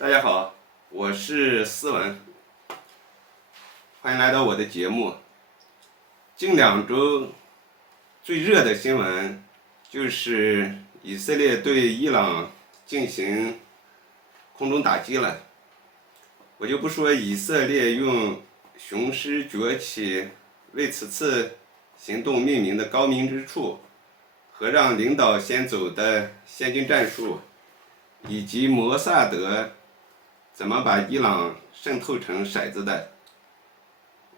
大家好，我是思文，欢迎来到我的节目。近2周最热的新闻就是以色列对伊朗进行空中打击了。我就不说以色列用雄狮崛起为此次行动命名的高明之处，和让领导先走的先进战术，以及摩萨德怎么把伊朗渗透成骰子的。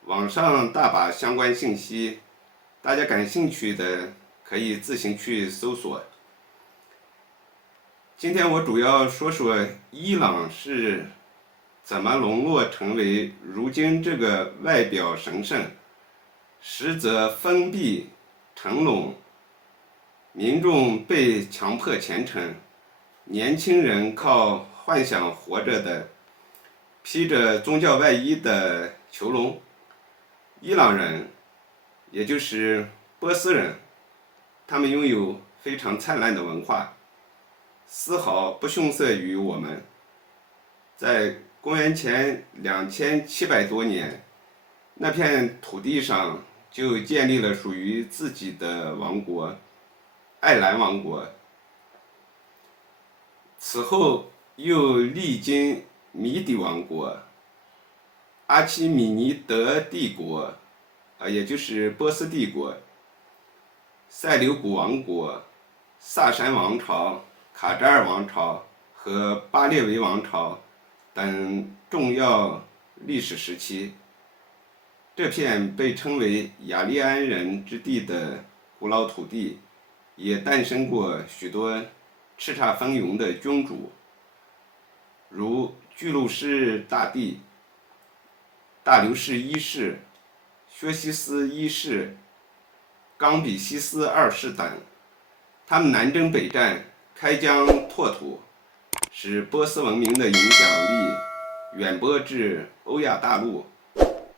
网上大把相关信息，大家感兴趣的可以自行去搜索。今天我主要说说伊朗是怎么沦落成为如今这个外表神圣，实则封闭沉笼，民众被强迫虔诚，年轻人靠幻想活着的披着宗教外衣的囚笼。伊朗人，也就是波斯人，他们拥有非常灿烂的文化，丝毫不逊色于我们。在公元前2700多年，那片土地上就建立了属于自己的王国——爱兰王国。此后又历经米底王国、阿契米尼德帝国，也就是波斯帝国、塞琉古王国、萨珊王朝、卡扎尔王朝和巴列维王朝等重要历史时期。这片被称为雅利安人之地的古老土地，也诞生过许多叱咤风云的君主，如巨鹿氏大帝、大流士一世、薛西斯一世、冈比西斯二世等。他们南征北战，开疆拓土，使波斯文明的影响力远播至欧亚大陆，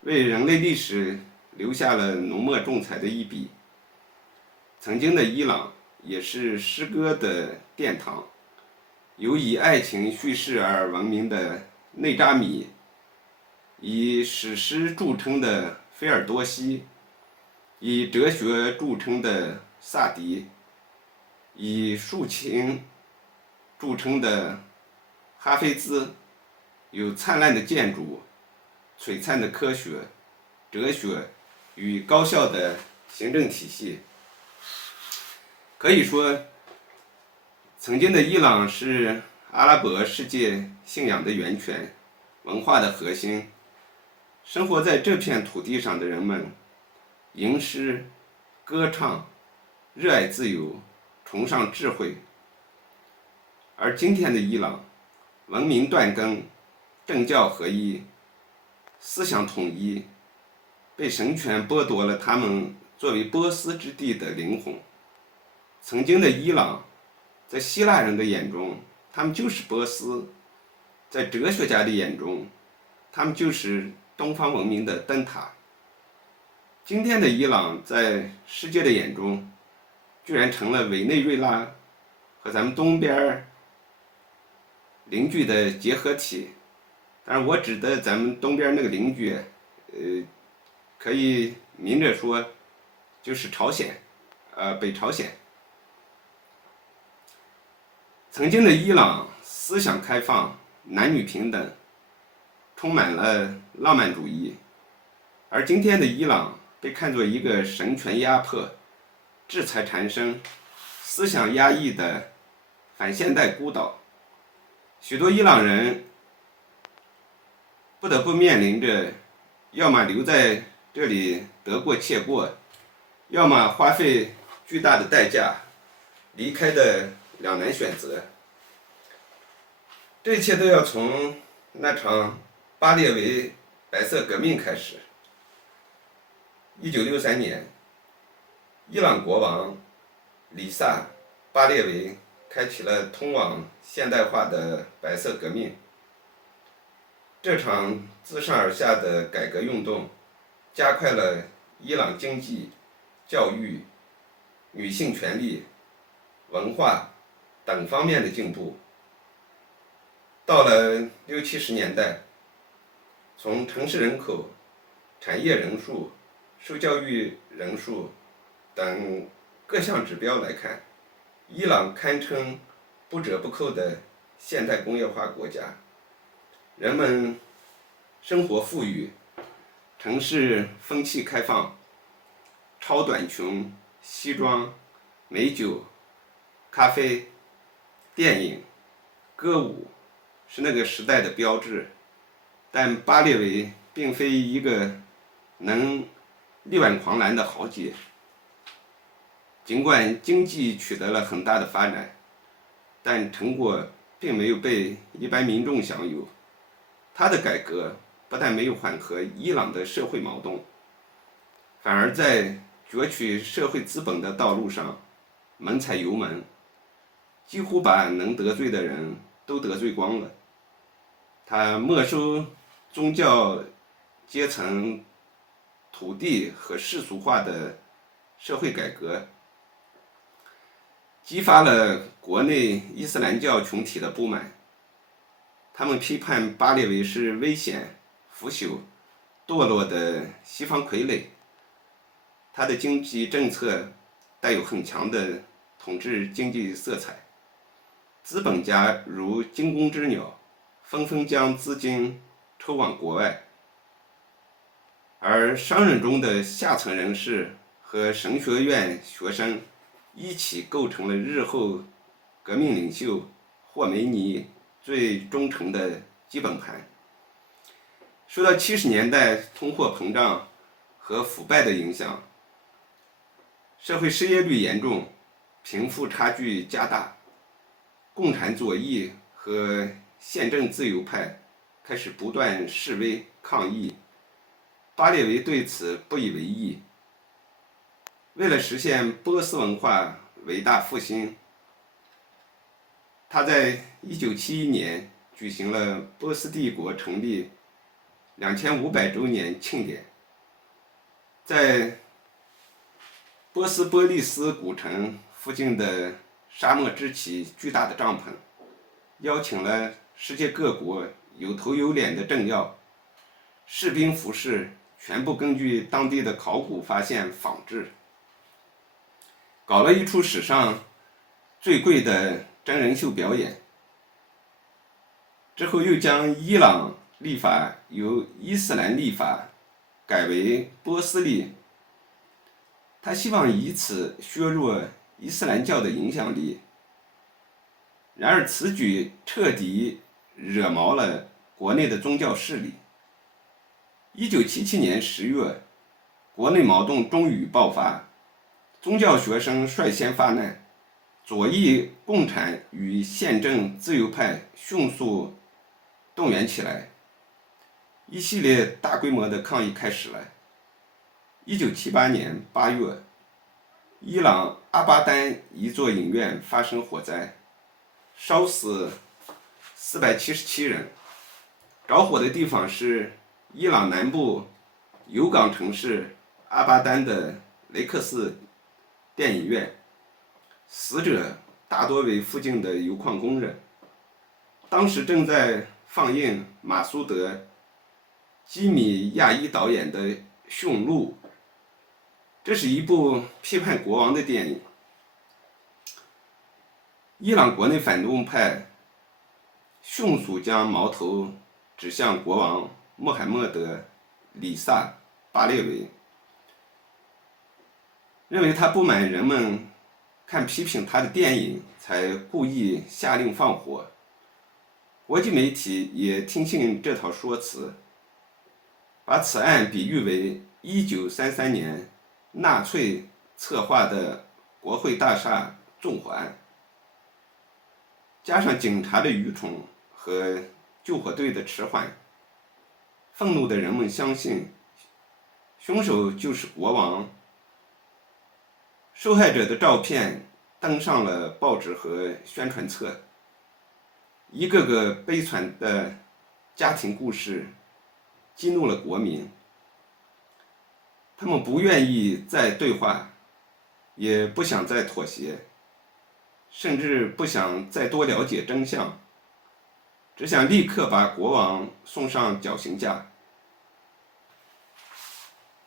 为人类历史留下了浓墨重彩的一笔。曾经的伊朗也是诗歌的殿堂，有以爱情叙事而闻名的内扎米，以史诗著称的菲尔多西，以哲学著称的萨迪，以抒情著称的哈菲兹，有灿烂的建筑、璀璨的科学、哲学与高效的行政体系。可以说，曾经的伊朗是阿拉伯世界信仰的源泉，文化的核心。生活在这片土地上的人们，吟诗、歌唱，热爱自由，崇尚智慧。而今天的伊朗，文明断根，政教合一，思想统一，被神权剥夺了他们作为波斯之地的灵魂。曾经的伊朗，在希腊人的眼中，他们就是波斯；在哲学家的眼中，他们就是东方文明的灯塔。今天的伊朗，在世界的眼中，居然成了委内瑞拉和咱们东边邻居的结合体。当然，我指的咱们东边那个邻居，可以明着说，就是朝鲜，北朝鲜。曾经的伊朗思想开放，男女平等，充满了浪漫主义，而今天的伊朗被看作一个神权压迫、制裁缠身、思想压抑的反现代孤岛。许多伊朗人不得不面临着要么留在这里得过且过，要么花费巨大的代价离开的两难选择。这一切都要从那场巴列维白色革命开始。1963年，伊朗国王里萨·巴列维开启了通往现代化的白色革命。这场自上而下的改革运动，加快了伊朗经济、教育、女性权利、文化等方面的进步。到了60、70年代，从城市人口、产业人数、受教育人数等各项指标来看，伊朗堪称不折不扣的现代工业化国家。人们生活富裕，城市风气开放，超短裙、西装、美酒、咖啡、电影、歌舞是那个时代的标志。但巴列维并非一个能力挽狂澜的豪杰。尽管经济取得了很大的发展，但成果并没有被一般民众享有。他的改革不但没有缓和伊朗的社会矛盾，反而在攫取社会资本的道路上猛踩油门，几乎把能得罪的人都得罪光了。他没收宗教阶层土地和世俗化的社会改革，激发了国内伊斯兰教群体的不满。他们批判巴列维是危险、腐朽、堕落的西方傀儡。他的经济政策带有很强的统治经济色彩，资本家如惊弓之鸟，纷纷将资金抽往国外，而商人中的下层人士和神学院学生一起构成了日后革命领袖霍梅尼最忠诚的基本盘。受到70年代通货膨胀和腐败的影响，社会失业率严重，贫富差距加大，共产左翼和宪政自由派开始不断示威抗议。巴列维对此不以为意。为了实现波斯文化伟大复兴，他在1971年举行了波斯帝国成立2500周年庆典，在波斯波利斯古城附近的沙漠支起巨大的帐篷，邀请了世界各国有头有脸的政要，士兵服饰全部根据当地的考古发现仿制，搞了一出史上最贵的真人秀表演。之后又将伊朗历法由伊斯兰历法改为波斯历，他希望以此削弱伊斯兰教的影响力。然而此举彻底惹毛了国内的宗教势力。1977年10月，国内矛盾终于爆发，宗教学生率先发难，左翼共产与宪政自由派迅速动员起来，一系列大规模的抗议开始了。1978年8月，伊朗阿巴丹一座影院发生火灾，烧死477人。着火的地方是伊朗南部油港城市阿巴丹的雷克斯电影院，死者大多为附近的油矿工人。当时正在放映马苏德·基米亚伊导演的《驯鹿》，这是一部批判国王的电影。伊朗国内反动派迅速将矛头指向国王穆罕默德·里萨·巴列维，认为他不满人们看批评他的电影，才故意下令放火。国际媒体也听信这套说辞，把此案比喻为1933年纳粹策划的国会大厦纵火案。加上警察的愚蠢和救火队的迟缓，愤怒的人们相信凶手就是国王。受害者的照片登上了报纸和宣传册，一个个悲惨的家庭故事激怒了国民。他们不愿意再对话，也不想再妥协，甚至不想再多了解真相。只想立刻把国王送上绞刑架。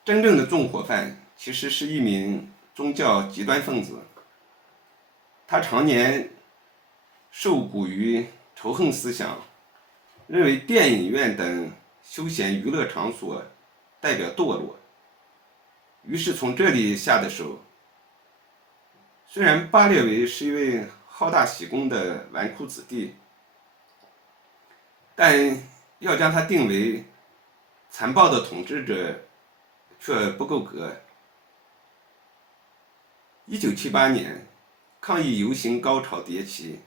真正的纵火犯其实是一名宗教极端分子，他常年受雇于仇恨思想，认为电影院等休闲娱乐场所代表堕落，于是从这里下的手。虽然巴列维是一位好大喜功的纨绔子弟，但要将他定为残暴的统治者却不够格。1978年，抗议游行高潮迭起，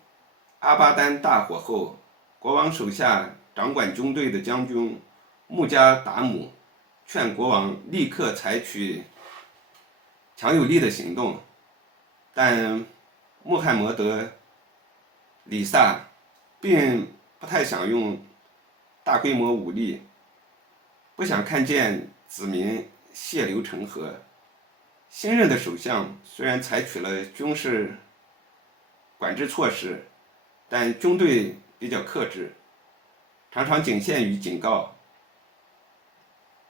阿巴丹大火后，国王手下掌管军队的将军穆加达姆劝国王立刻采取强有力的行动，但穆罕默德·里萨并不太想用大规模武力，不想看见子民血流成河。新任的首相虽然采取了军事管制措施，但军队比较克制，常常仅限于警告。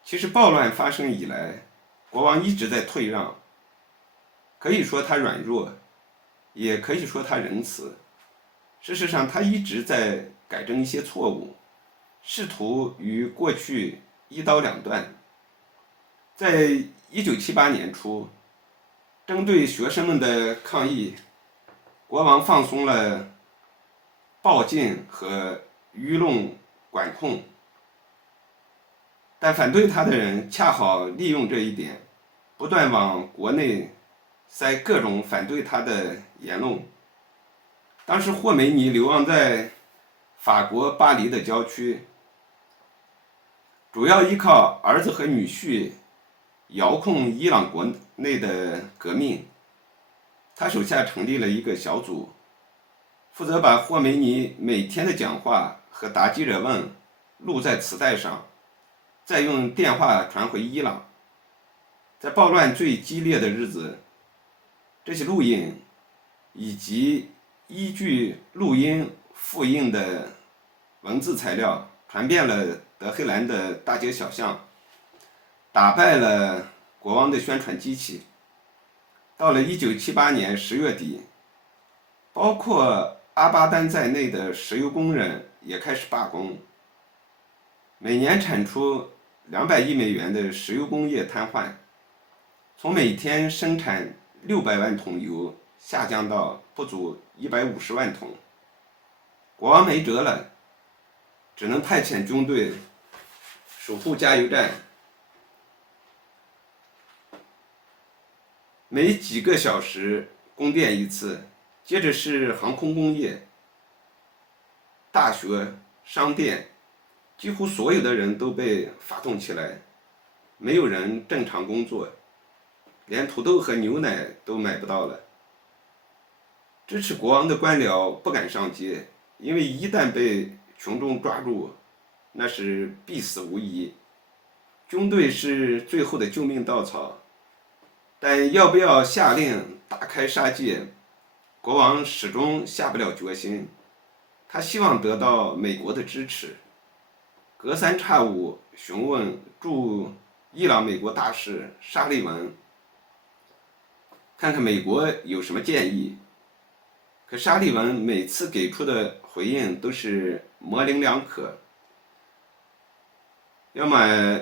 其实暴乱发生以来，国王一直在退让，可以说他软弱，也可以说他仁慈。事实上，他一直在改正一些错误，试图与过去一刀两断。在1978年初，针对学生们的抗议，国王放松了报禁和舆论管控，但反对他的人恰好利用这一点，不断往国内塞各种反对他的言论。当时霍梅尼流亡在法国巴黎的郊区，主要依靠儿子和女婿遥控伊朗国内的革命。他手下成立了一个小组，负责把霍梅尼每天的讲话和答记者问录在磁带上，再用电话传回伊朗。在暴乱最激烈的日子，这些录音以及依据录音复印的文字材料传遍了德黑兰的大街小巷，打败了国王的宣传机器。到了1978年10月底，包括阿巴丹在内的石油工人也开始罢工，每年产出200亿美元的石油工业瘫痪，从每天生产600万桶油下降到不足150万桶。国王没辙了，只能派遣军队守护加油站。每几个小时供电一次，接着是航空工业、大学、商店，几乎所有的人都被发动起来，没有人正常工作，连土豆和牛奶都买不到了。支持国王的官僚不敢上街，因为一旦被群众抓住，那是必死无疑。军队是最后的救命稻草，但要不要下令大开杀戒，国王始终下不了决心。他希望得到美国的支持，隔三差五询问驻伊朗美国大使沙利文，看看美国有什么建议。可沙利文每次给出的回应都是模棱两可，要么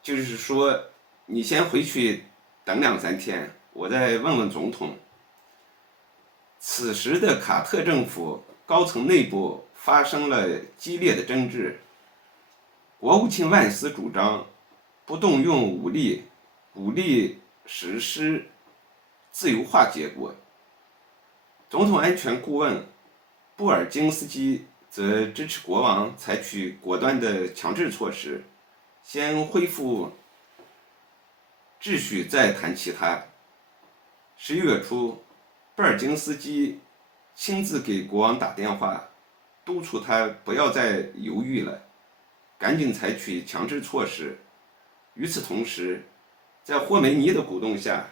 就是说你先回去等2-3天，我再问问总统。此时的卡特政府高层内部发生了激烈的争执，国务卿万斯主张不动用武力，鼓励实施自由化结果。总统安全顾问布尔津斯基则支持国王采取果断的强制措施，先恢复秩序再谈其他。11月初，布尔津斯基亲自给国王打电话，督促他不要再犹豫了，赶紧采取强制措施。与此同时，在霍梅尼的鼓动下，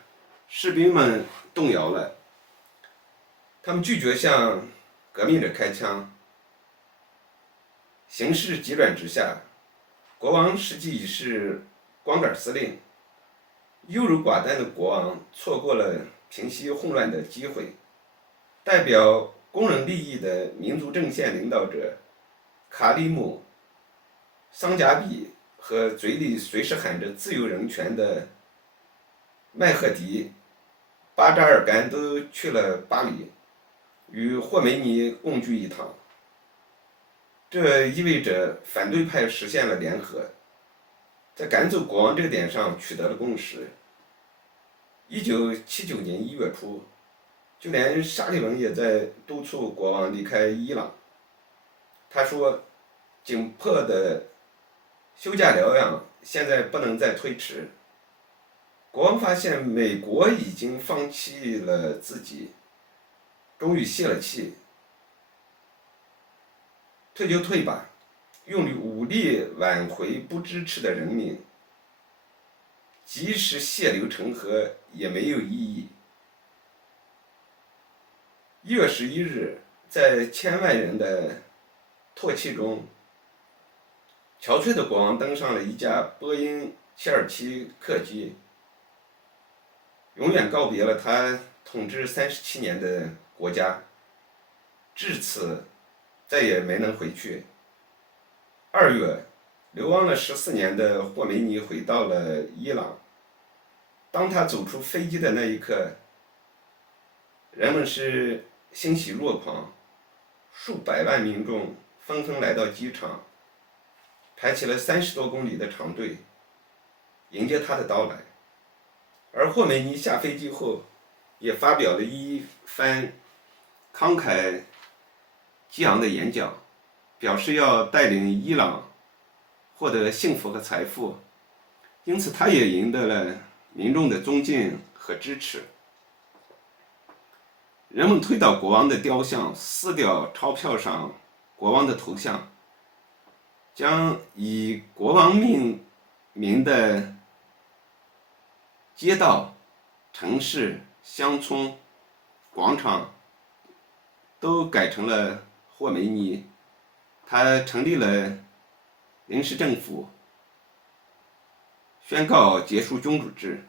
士兵们动摇了，他们拒绝向革命者开枪，形势急转直下，国王实际已是光杆司令，优柔寡断的国王错过了平息混乱的机会。代表工人利益的民族阵线领导者卡里姆、桑贾比和嘴里随时喊着自由人权的麦赫迪、巴扎尔干都去了巴黎，与霍梅尼共聚一堂。这意味着反对派实现了联合，在赶走国王这个点上取得了共识。1979年1月初，就连沙利文也在督促国王离开伊朗。他说，紧迫的休假疗养现在不能再推迟。国王发现美国已经放弃了自己，终于泄了气。退就退吧，用武力挽回不支持的人民，即使血流成河也没有意义。1月11日，在千万人的唾弃中，憔悴的国王登上了一架波音727客机，永远告别了他统治37年的国家，至此再也没能回去。2月，流亡了14年的霍梅尼回到了伊朗。当他走出飞机的那一刻，人们是欣喜若狂，数百万民众纷纷来到机场，排起了30多公里的长队，迎接他的到来。而霍梅尼下飞机后，也发表了一番慷慨激昂的演讲，表示要带领伊朗获得幸福和财富，因此他也赢得了民众的尊敬和支持。人们推倒国王的雕像，撕掉钞票上国王的头像，将以国王命名的街道、城市、乡村、广场都改成了霍梅尼。他成立了临时政府，宣告结束君主制，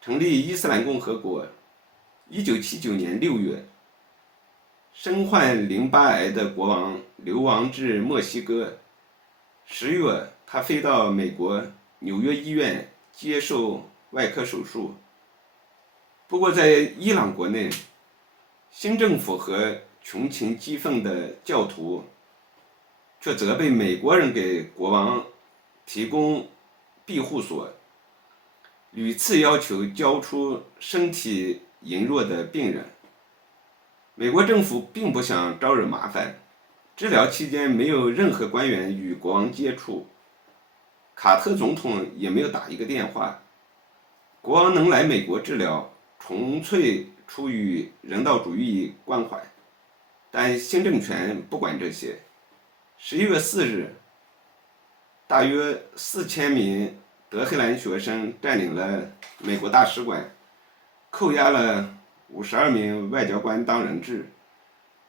成立伊斯兰共和国。1979年6月，身患淋巴癌的国王流亡至墨西哥。10月，他飞到美国纽约医院接受外科手术。不过，在伊朗国内，新政府和群情激愤的教徒却责备美国人给国王提供庇护所，屡次要求交出身体羸弱的病人。美国政府并不想招惹麻烦，治疗期间没有任何官员与国王接触，卡特总统也没有打一个电话。国王能来美国治疗，纯粹出于人道主义关怀，但新政权不管这些。11月4日，大约4000名德黑兰学生占领了美国大使馆，扣押了52名外交官当人质，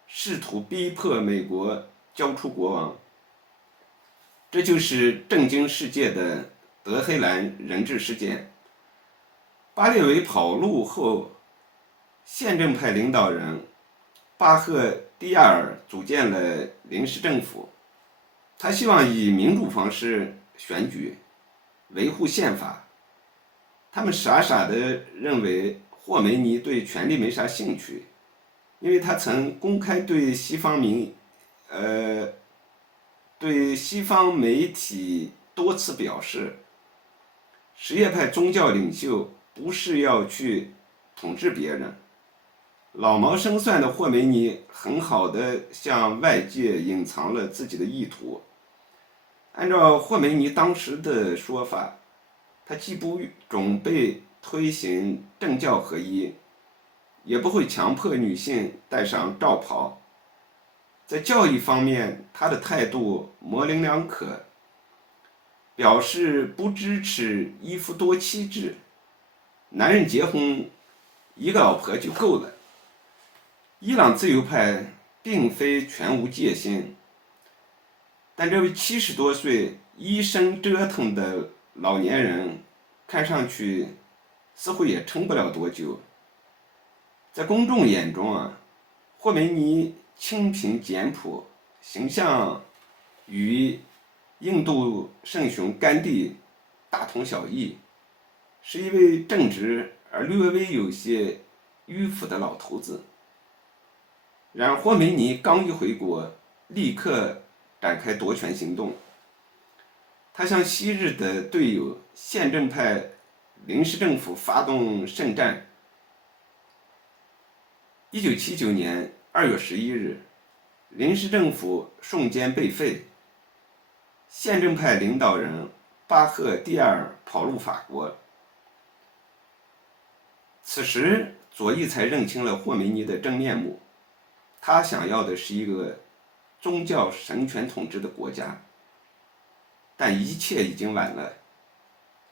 试图逼迫美国交出国王。这就是震惊世界的德黑兰人质事件。巴列维跑路后，宪政派领导人巴赫蒂亚尔组建了临时政府，他希望以民主方式选举，维护宪法。他们傻傻地认为霍梅尼对权力没啥兴趣，因为他曾公开对西方媒体多次表示，什叶派宗教领袖不是要去统治别人。老谋深算的霍梅尼很好地向外界隐藏了自己的意图。按照霍梅尼当时的说法，他既不准备推行政教合一，也不会强迫女性戴上罩袍。在教育方面，他的态度模棱两可，表示不支持一夫多妻制，男人结婚一个老婆就够了。伊朗自由派并非全无戒心，但这位70多岁一生折腾的老年人，看上去似乎也撑不了多久。在公众眼中啊，霍梅尼清贫简朴，形象与印度圣雄甘地大同小异，是一位正直而略微有些迂腐的老头子。然而霍梅尼刚一回国，立刻展开夺权行动。他向昔日的队友宪政派临时政府发动圣战。1979年2月11日，临时政府瞬间被废，宪政派领导人巴赫蒂尔跑入法国。此时左翼才认清了霍梅尼的真面目，他想要的是一个宗教神权统治的国家，但一切已经晚了。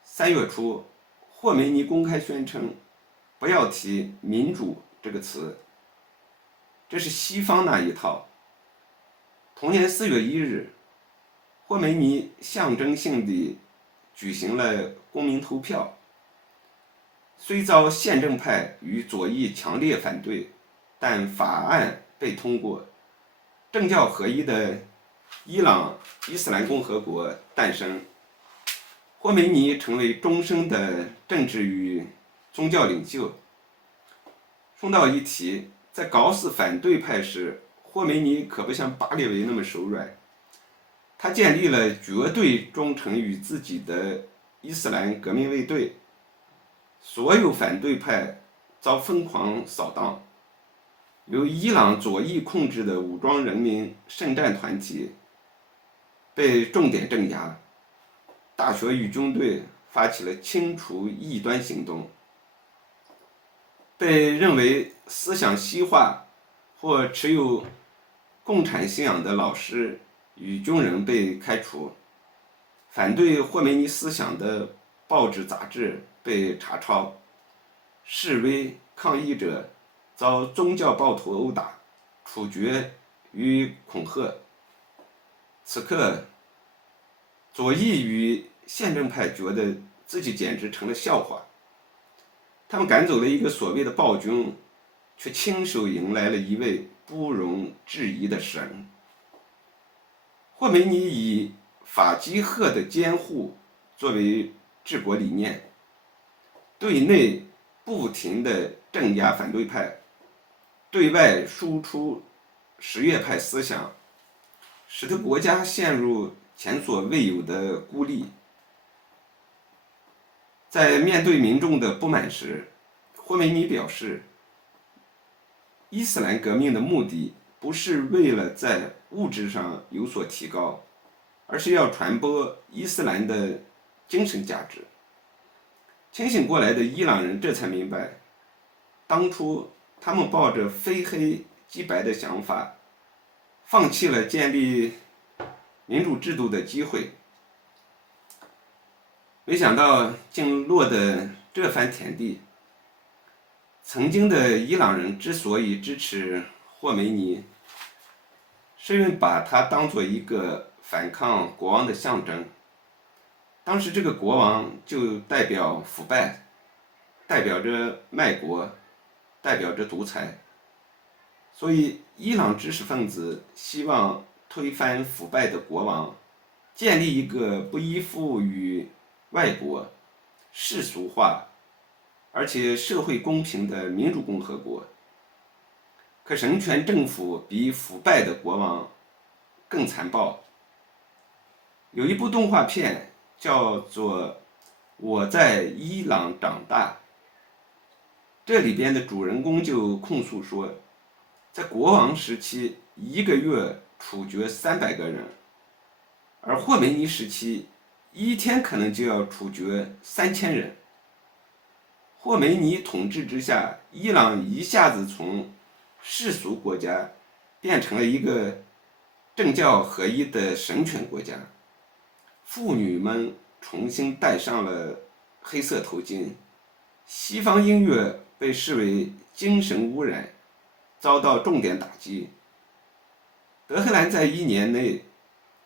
3月初，霍梅尼公开宣称不要提民主这个词，这是西方那一套。同年4月1日，霍梅尼象征性地举行了公民投票，虽遭宪政派与左翼强烈反对，但法案被通过，政教合一的伊朗伊斯兰共和国诞生。霍梅尼成为终生的政治与宗教领袖。顺道一提，在搞死反对派时，霍梅尼可不像巴列维那么手软，他建立了绝对忠诚于自己的伊斯兰革命卫队，所有反对派遭疯狂扫荡，由伊朗左翼控制的武装人民圣战团体被重点镇压，大学与军队发起了清除异端行动，被认为思想西化或持有共产信仰的老师与军人被开除，反对霍梅尼思想的报纸杂志被查抄，示威抗议者遭宗教暴徒殴打、处决与恐吓。此刻，左翼与宪政派觉得自己简直成了笑话，他们赶走了一个所谓的暴君，却亲手迎来了一位不容置疑的神。霍梅尼以法基赫的监护作为治国理念，对内不停地镇压反对派，对外输出什叶派思想，使得国家陷入前所未有的孤立。在面对民众的不满时，霍梅尼表示，伊斯兰革命的目的不是为了在物质上有所提高，而是要传播伊斯兰的精神价值。清醒过来的伊朗人这才明白，当初他们抱着非黑即白的想法，放弃了建立民主制度的机会，没想到竟落得这番田地。曾经的伊朗人之所以支持霍梅尼，是因为把他当作一个反抗国王的象征。当时这个国王就代表腐败，代表着卖国，代表着独裁，所以伊朗知识分子希望推翻腐败的国王，建立一个不依附于外国、世俗化而且社会公平的民主共和国。可神权政府比腐败的国王更残暴。有一部动画片叫做《我在伊朗长大》，这里边的主人公就控诉说，在国王时期1个月处决300个人，而霍梅尼时期1天可能就要处决3000人。霍梅尼统治之下，伊朗一下子从世俗国家变成了一个政教合一的神权国家，妇女们重新戴上了黑色头巾，西方音乐被视为精神污染，遭到重点打击。德黑兰在1年内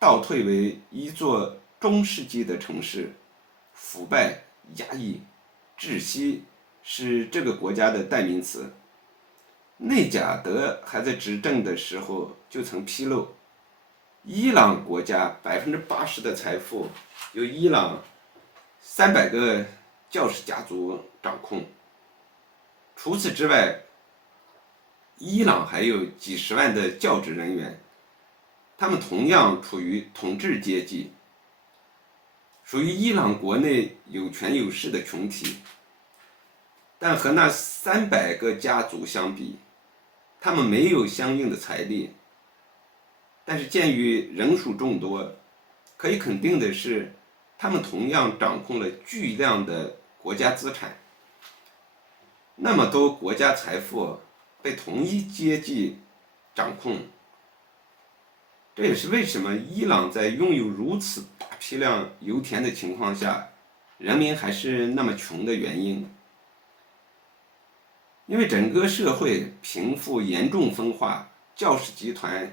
倒退为一座中世纪的城市，腐败、压抑、窒息是这个国家的代名词。内贾德还在执政的时候就曾披露，伊朗国家80%的财富由伊朗300个教士家族掌控。除此之外，伊朗还有几十万的教职人员，他们同样处于统治阶级，属于伊朗国内有权有势的群体。但和那300个家族相比，他们没有相应的财力。但是鉴于人数众多，可以肯定的是，他们同样掌控了巨量的国家资产。那么多国家财富被同一阶级掌控，这也是为什么伊朗在拥有如此大批量油田的情况下，人民还是那么穷的原因。因为整个社会贫富严重分化，教士集团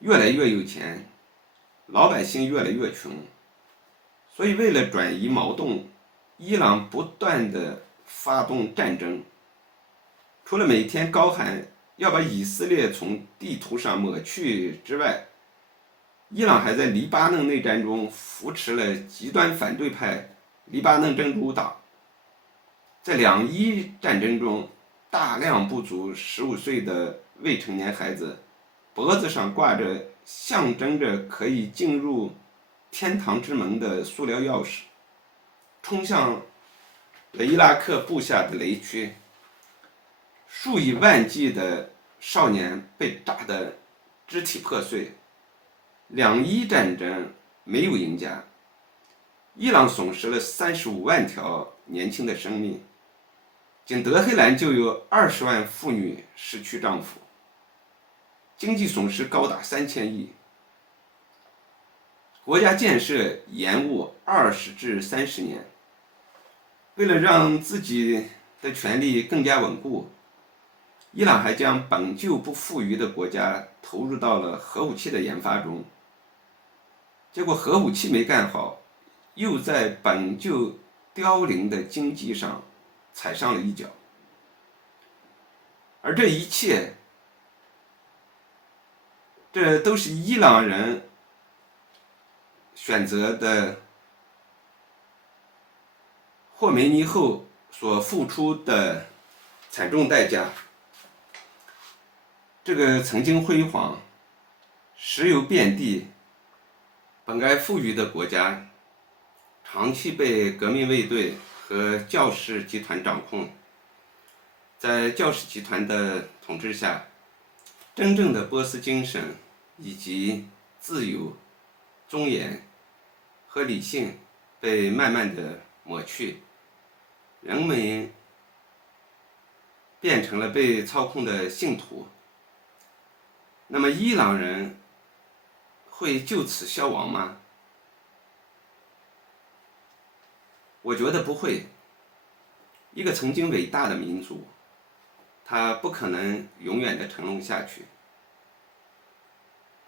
越来越有钱，老百姓越来越穷，所以为了转移矛盾，伊朗不断的发动战争。除了每天高喊要把以色列从地图上抹去之外，伊朗还在黎巴嫩内战中扶持了极端反对派黎巴嫩真主党。在两伊战争中，大量不足15岁的未成年孩子脖子上挂着象征着可以进入天堂之门的塑料钥匙，冲向了伊拉克布下的雷区。数以万计的少年被炸得肢体破碎。两伊战争没有赢家，伊朗损失了35万条年轻的生命，仅德黑兰就有20万妇女失去丈夫，经济损失高达3000亿，国家建设延误20至30年。为了让自己的权力更加稳固，伊朗还将本就不富裕的国家投入到了核武器的研发中，结果核武器没干好，又在本就凋零的经济上踩上了一脚。而这一切，这都是伊朗人选择的霍梅尼后所付出的惨重代价。这个曾经辉煌、石油遍地、本该富裕的国家，长期被革命卫队和教士集团掌控。在教士集团的统治下，真正的波斯精神以及自由、尊严和理性被慢慢的抹去，人们变成了被操控的信徒。那么伊朗人会就此消亡吗？我觉得不会。一个曾经伟大的民族，它不可能永远的沉沦下去。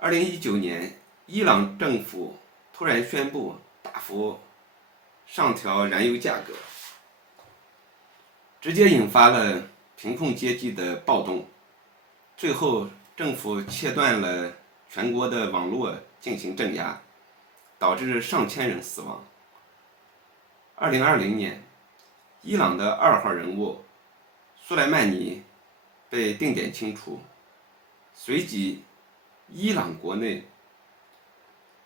2019年，伊朗政府突然宣布大幅上调燃油价格，直接引发了贫困阶级的暴动，最后政府切断了全国的网络进行镇压，导致上千人死亡。2020年，伊朗的2号人物苏莱曼尼被定点清除，随即伊朗国内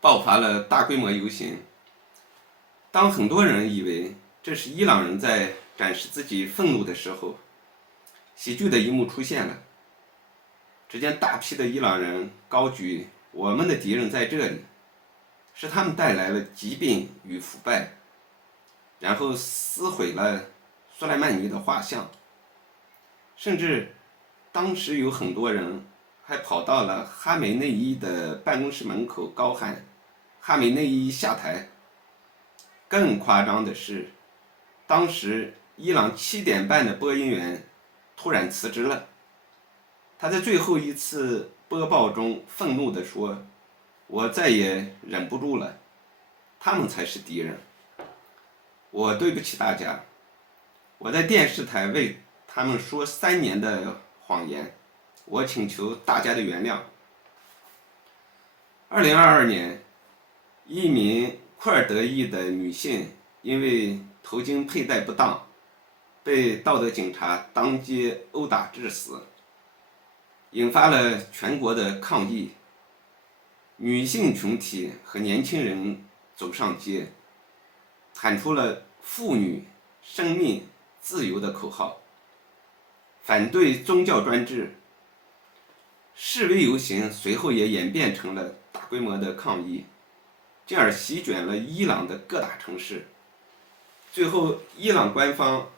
爆发了大规模游行。当很多人以为这是伊朗人在展示自己愤怒的时候，喜剧的一幕出现了。只见大批的伊朗人高举“我们的敌人在这里”，是他们带来了疾病与腐败，然后撕毁了苏莱曼尼的画像。甚至当时有很多人还跑到了哈梅内伊的办公室门口高喊“哈梅内伊下台”。更夸张的是，当时伊朗7点半的播音员突然辞职了。他在最后一次播报中愤怒地说：“我再也忍不住了，他们才是敌人。我对不起大家，我在电视台为他们说3年的谎言，我请求大家的原谅。2022年，一名库尔德裔的女性因为头巾佩戴不当，被道德警察当街殴打致死，引发了全国的抗议。女性群体和年轻人走上街，喊出了妇女、生命、自由的口号，反对宗教专制。示威游行随后也演变成了大规模的抗议，进而席卷了伊朗的各大城市。最后，伊朗官方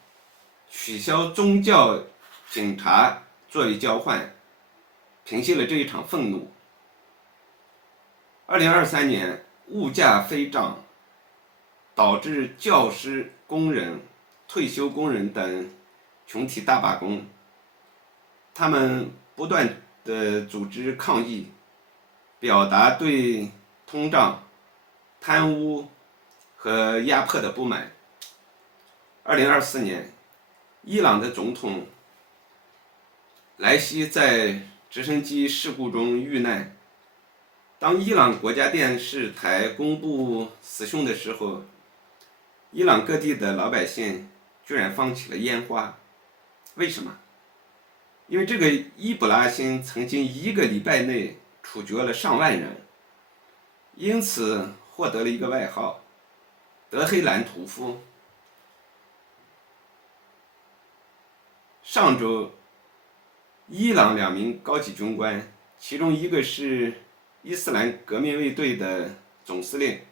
取消宗教警察座位交换，平息了这一场愤怒。2023年，物价飞涨，导致教师、工人、退休工人等群体大罢工，他们不断的组织抗议，表达对通胀、贪污和压迫的不满。2024年，伊朗的总统莱西在直升机事故中遇难。当伊朗国家电视台公布死讯的时候，伊朗各地的老百姓居然放起了烟花。为什么？因为这个伊卜拉欣曾经1个礼拜内处决了上万人，因此获得了一个外号“德黑兰屠夫”。上周，伊朗2名高级军官，其中一个是伊斯兰革命卫队的总司令，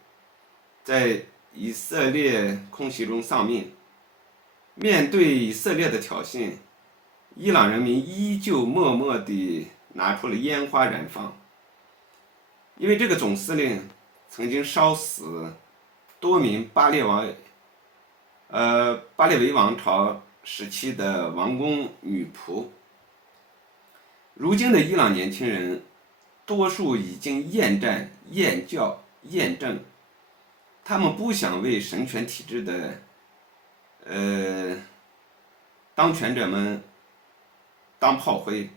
在以色列空袭中丧命。面对以色列的挑衅，伊朗人民依旧默默地拿出了烟花燃放。因为这个总司令曾经烧死多名巴列维王朝时期的王公女仆。如今的伊朗年轻人多数已经厌战、厌教、厌政，他们不想为神权体制的当权者们当炮灰。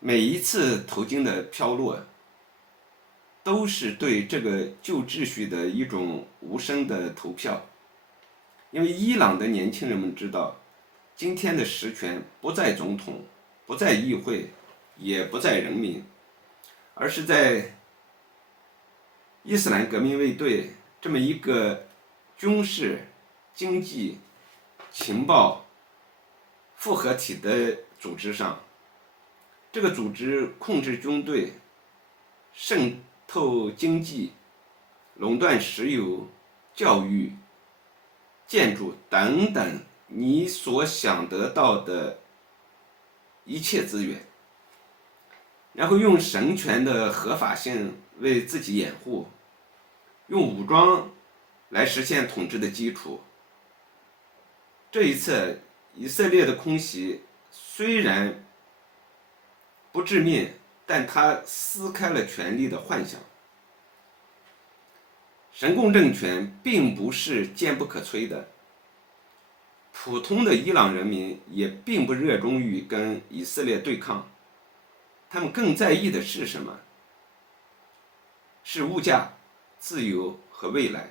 每一次头巾的飘落，都是对这个旧秩序的一种无声的投票。因为伊朗的年轻人们知道，今天的实权不在总统，不在议会，也不在人民，而是在伊斯兰革命卫队这么一个军事、经济、情报复合体的组织上。这个组织控制军队，渗透经济，垄断石油、教育、建筑等等你所想得到的一切资源，然后用神权的合法性为自己掩护，用武装来实现统治的基础。这一次以色列的空袭虽然不致命，但它撕开了权力的幻想。神共政权并不是坚不可摧的，普通的伊朗人民也并不热衷于跟以色列对抗，他们更在意的是什么？是物价、自由和未来。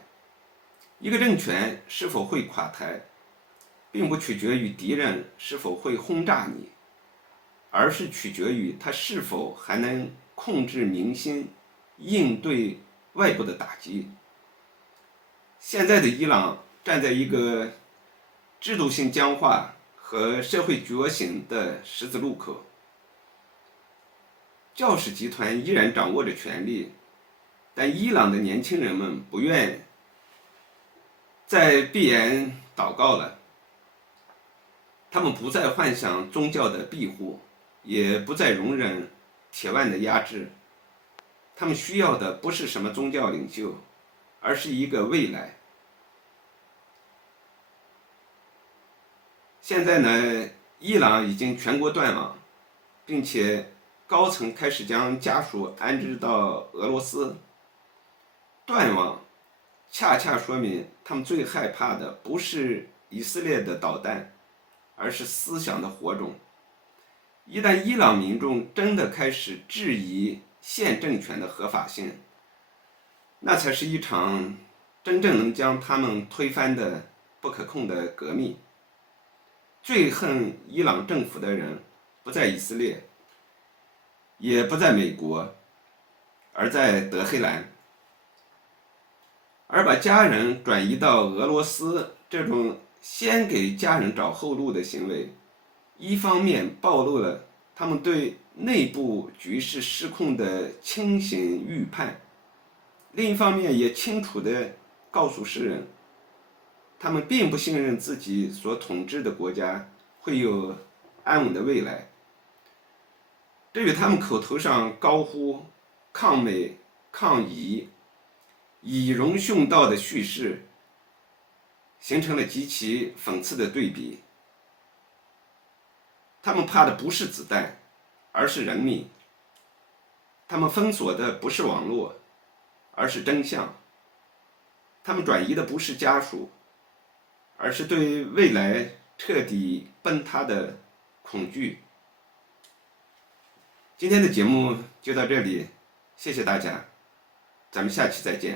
一个政权是否会垮台，并不取决于敌人是否会轰炸你，而是取决于他是否还能控制民心，应对外部的打击。现在的伊朗站在一个制度性僵化和社会觉醒的十字路口。教士集团依然掌握着权力，但伊朗的年轻人们不愿再闭眼祷告了。他们不再幻想宗教的庇护，也不再容忍铁腕的压制。他们需要的不是什么宗教领袖，而是一个未来。现在呢，伊朗已经全国断网，并且高层开始将家属安置到俄罗斯，断网恰恰说明他们最害怕的不是以色列的导弹，而是思想的火种。一旦伊朗民众真的开始质疑现政权的合法性，那才是一场真正能将他们推翻的不可控的革命。最恨伊朗政府的人不在以色列，也不在美国，而在德黑兰。而把家人转移到俄罗斯这种先给家人找后路的行为，一方面暴露了他们对内部局势失控的清醒预判，另一方面也清楚地告诉世人，他们并不信任自己所统治的国家会有安稳的未来。这与他们口头上高呼抗美抗夷以容殉道的叙事形成了极其讽刺的对比。他们怕的不是子弹，而是人命；他们封锁的不是网络，而是真相；他们转移的不是家属，而是对未来彻底崩塌的恐惧。今天的节目就到这里，谢谢大家，咱们下期再见。